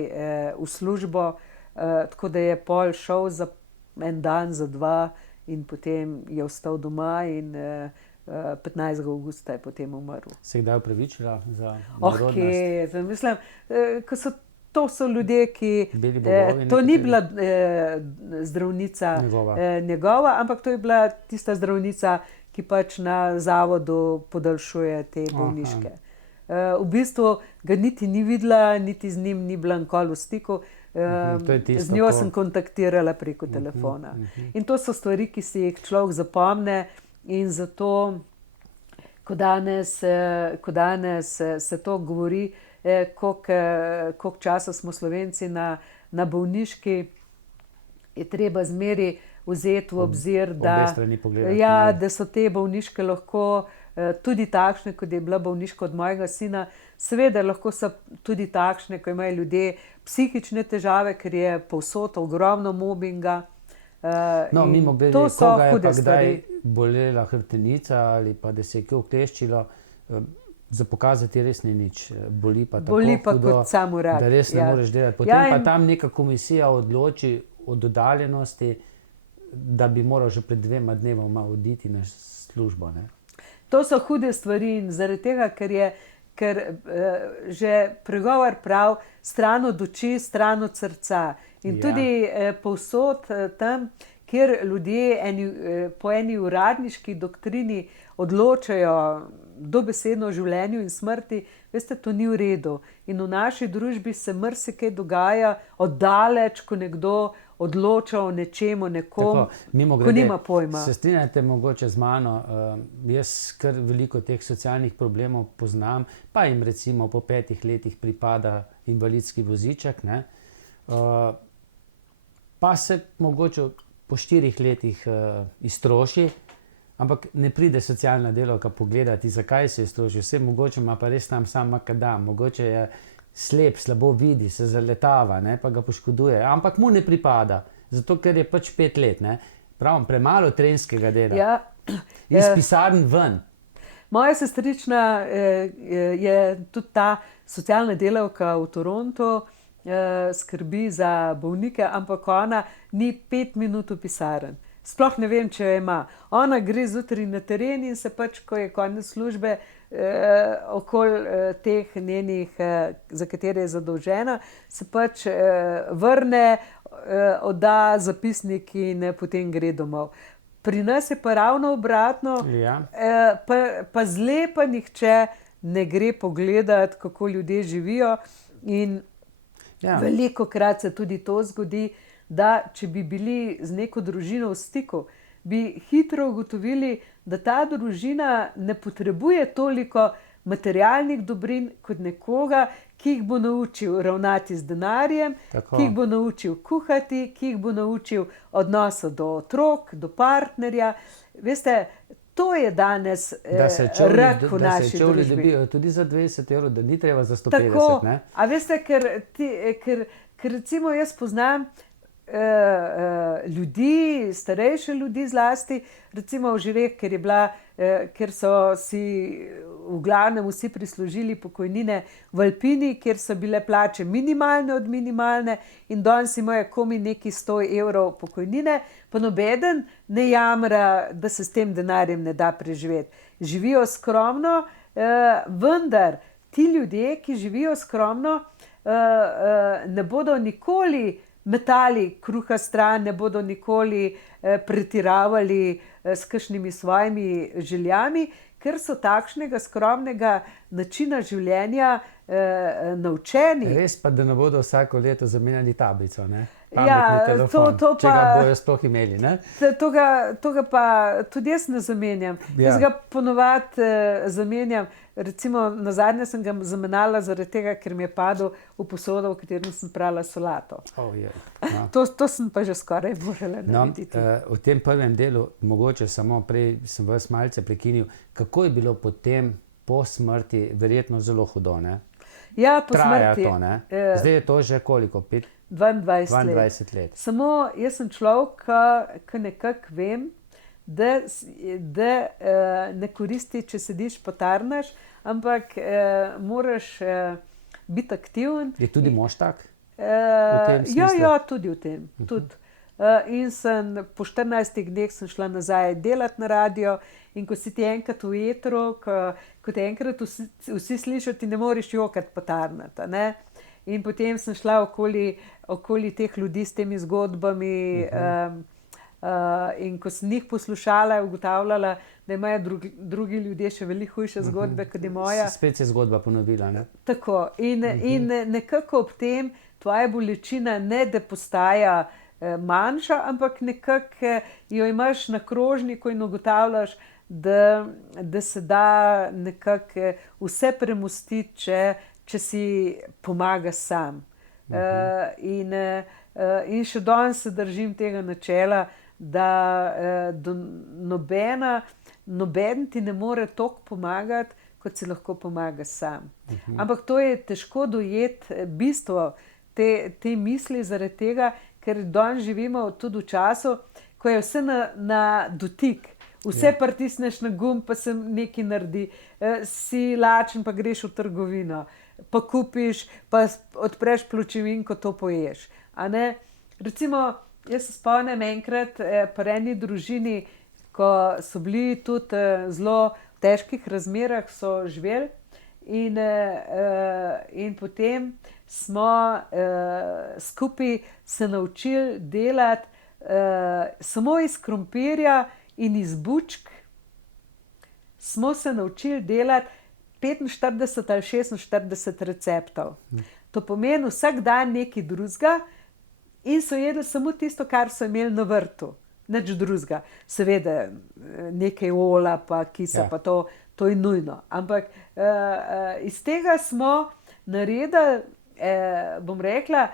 v službo. Tako da je pol šel za en dan, za 2 in potem je ostal doma in 15. avgusta je potem umrl. Se je kdaj opravičila za nerodnost? Mislim, to so ljudje, ki... Beli bogovi, to ni bila zdravnica njegova, ampak to je bila tista zdravnica, ki pač na zavodu podaljšuje te bolniške. V bistvu ga niti ni videla, niti z njim ni bila nikoli v stiku. Z njo sem kontaktirala preko telefona. In to so stvari, ki si jih človek zapomne in zato, ko danes se to govori, koliko časa smo Slovenci na bolniški, je treba zmeri vzeti v obzir, da so te bolniške lahko tudi takšne, kot je bila bolniška od mojega sina. Seveda lahko so tudi takšne, ko imajo ljudje psihične težave, ker je povsod ogromno mobinga. Mimogrede, koga je pa kdaj bolela hrbtenica ali pa da se je kaj ukleščilo, za pokazati res ni nič. Boli pa tako hudo, kot sam urad, da res ne moreš delati. Potem pa tam neka komisija odloči o oddaljenosti, da bi moral že pred 2 dnevoma oditi na službo. Ne? To so hude stvari in zaradi tega, ker že pregovor prav, stran od oči, stran od srca. In tudi povsod tam, kjer ljudje po eni uradniški doktrini odločajo dobesedno o življenju in smrti, veste, to ni v redu. In v naši družbi se marsikaj dogaja oddaleč, ko nekdo odloča o nečem, o nekom, ko nima pojma. Se strinjate mogoče z mano, jaz kar veliko teh socialnih problemov poznam, pa jim recimo po 5 letih pripada invalidski voziček, ne? Pa se mogoče po 4 letih iztroši, ampak ne pride socialna delavka pogledati, zakaj se je iztrošil. Vse mogoče ima pa res tam sam makadam, mogoče je slep, slabo vidi, se zaletava, ne, pa ga poškoduje, ampak mu ne pripada, zato ker je pač 5 let. Ne. Pravim, premalo trenerskega dela. Ja. Iz pisarn ven. Moja sestrična je tudi ta socialna delavka v Torontu, skrbi za bolnike, ampak ona ni 5 minut v pisarn. sploh ne vem, če jo ima. Ona gre zjutraj na teren in se pač, ko je konec službe, okoli teh njenih, za katere je zadolžena, se pač vrne, odda zapisnik in potem gre domov. Pri nas je pa ravno obratno, pa zle pa nihče ne gre pogledati, kako ljudje živijo in velikokrat se tudi to zgodi, da če bi bili z neko družino v stiku, bi hitro ugotovili, da ta družina ne potrebuje toliko materialnih dobrin kot nekoga, ki jih bo naučil ravnati z denarjem, ki jih bo naučil kuhati, ki jih bo naučil odnosa do otrok, do partnerja. Veste, to je danes rak v naši družbi. Da se čevlji dobijo tudi za 20 evrov, da ni treba za 150, tako, ne? A veste, ker recimo jaz poznam ljudi, starejše ljudi zlasti, recimo v Žireh, ker so si v glavnem vsi prislužili pokojnine v Alpini, kjer so bile plače minimalne od minimalne in danes imajo komaj neki 100 evrov pokojnine, pa nobeden ne jamra, da se s tem denarjem ne da preživeti. Živijo skromno, vendar ti ljudje, ki živijo skromno, ne bodo nikoli metali kruha stran, ne bodo nikoli pretiravali s kakšnimi svojimi željami, ker so takšnega skromnega načina življenja naučeni. Res pa, da ne bodo vsako leto zamenjali tablico, ne? Pametni telefon, če ga bojo sploh imeli, ne? Toga pa tudi jaz ne zamenjam. Jaz ga ponovadi zamenjam. Recimo, nazadnje sem ga zamenjala zaradi tega, ker mi je padel v posodo, v katerem sem prala solato. To sem pa že skoraj morala narediti. V tem prvem delu, mogoče samo prej sem vas malce prekinil, kako je bilo potem po smrti, verjetno zelo hudo, ne? Ja, po Traja smrti. to, ne? Zdaj je to že koliko? 22 let. Samo jaz sem človek, ki nekako vem, da ne koristi, če sediš pa tarnaš, ampak moraš biti aktiven. Je tudi mož tak? Ja, tudi v tem. In po 14 dneh sem šla nazaj delati na radio in ko si ti enkrat v etru, ko te enkrat vsi slišijo, ti ne moreš jokati pa tarnati, ne? In potem sem šla okoli teh ljudi s temi zgodbami, in ko sem jih poslušala, ugotavljala, da imajo drugi ljudje še veliko hujše zgodbe, kot je moja. Spet se je zgodba ponovila, ne? Tako. In nekako ob tem tvoja bolečina ne da postaja manjša, ampak nekako jo imaš na krožniku in ugotavljaš, da se da nekako vse premostiti, če si pomagaš sam. In še danes se držim tega načela, da noben ti ne more toliko pomagati, kot si lahko pomagaš sam. Ampak to je težko dojeti bistvo te misli zaradi tega, ker danes živimo tudi v času, ko je vse na dotik. Vse pritisneš na gumb, pa se nekaj naredi. Si lačen, pa greš v trgovino. Pa kupiš, pa odpreš pločevinko, to poješ. A ne? Recimo, jaz se spomnim enkrat pri eni družini, ko so bili tudi zelo v težkih razmerah, so živeli in potem smo skupaj se naučili delati samo iz krompirja in iz bučk. Smo se naučili delati 45 ali 46 receptov. To pomeni vsak dan nekaj drugega in so jedli samo tisto, kar so imeli na vrtu. Nič drugega. Seveda nekaj ola, pa kisa, pa to je nujno. Ampak iz tega smo naredili, bom rekla,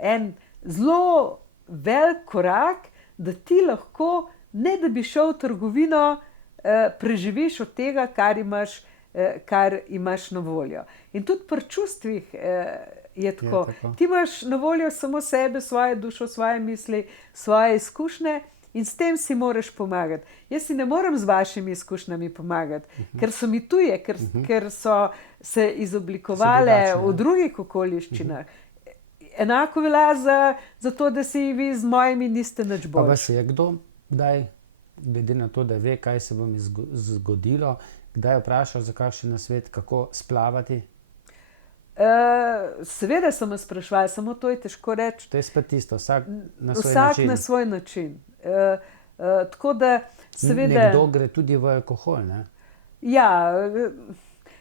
en zelo velik korak, da ti lahko, ne da bi šel v trgovino, preživiš od tega, kar imaš na voljo. In tudi pri čustvih je tako. Ti imaš na voljo samo sebe, svojo dušo, svoje misli, svoje izkušnje in s tem si moraš pomagati. Jaz si ne morem z vašimi izkušnjami pomagati, ker so mi tuje, ker so se izoblikovale v drugih okoliščinah. enako velja za to, da si vi z mojimi niste nič Pa bolj. vas je kdo, kdaj, glede na to, da ve, kaj se vam je zgodilo, kdaj vprašal za kakšen nasvet, kako splavati? Seveda sem me spraševala, samo to je težko reči. To je spet tisto, vsak na svoj Vsak način. na svoj način. Tako da seveda... Nekdo gre tudi v alkohol, ne? Ja,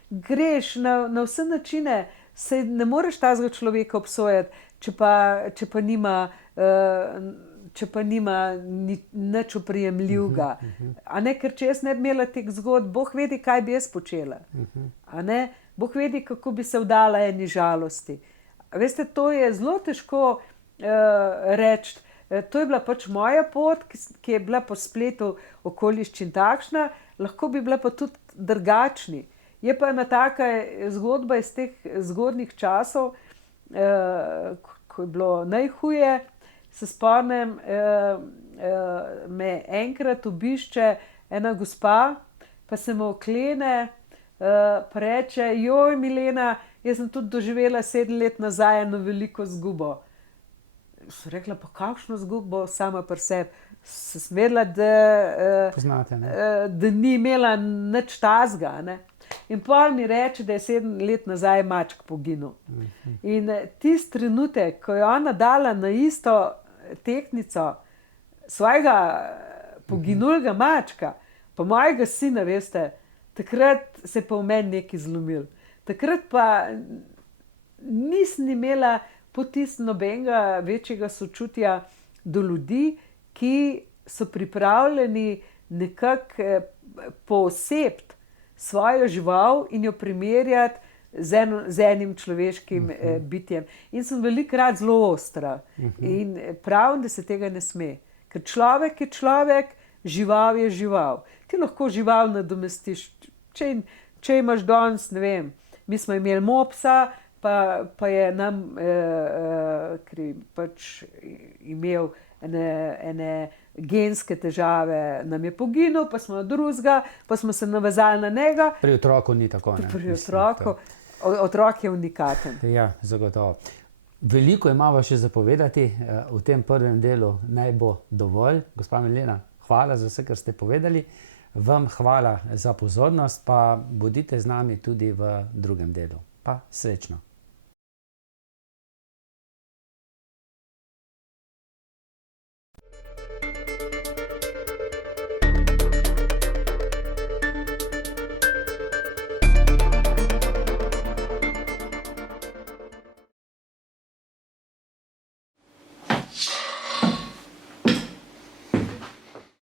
greš na vse načine, se ne moreš tazga človeka obsojati, če pa nima, nič oprijemljivega. A ne, ker če jaz ne bi imela teh zgodb, Bog vedi, kaj bi jaz počela. A ne, Bog vedi, kako bi se vdala eni žalosti. Veste, to je zelo težko reči. To je bila pač moja pot, ki je bila po spletu okoliščin takšna, lahko bi bila pa tudi drugačni. Je pa ena taka zgodba iz teh zgodnjih časov, ko je bilo najhuje, se spomnim, me enkrat obišče ena gospa, pa se me oklene, pa reče, joj Milena, jaz sem tudi doživela 7 let nazaj eno veliko zgubo. Sem rekla, pa kakšno zgubo sama pri sebi. Sem vedela, Poznate, ne? da ni imela nič tazga, ne. In pol mi reče, da je 7 let nazaj mačk poginil. In tisti trenutek, ko je ona dala na isto tehtnico svojega poginulega mačka, pa mojega sina, veste, takrat se je pa v meni nekaj zlomilo. Takrat pa nisem imela potis nobenega večjega sočutja do ljudi, ki so pripravljeni nekako poosebiti svojo žival in jo primerjati z enim človeškim bitjem. In sem velikokrat zelo ostra. In pravim, da se tega ne sme. Ker človek je človek, žival je žival. Ti lahko žival nadomestiš. Če imaš danes, ne vem, mi smo imeli mopsa, pa je nam, ker je pač imel ene genske težave, nam je poginil, pa smo drugega, pa smo se navezali na njega. Pri otroku ni tako, ne? Pri otroku. Otrok je unikaten. Ja, zagotovo. Veliko imamo še za povedati v tem prvem delu, naj bo dovolj. Gospa Milena, hvala za vse, kar ste povedali. Vam hvala za pozornost, pa bodite z nami tudi v drugem delu. Pa srečno.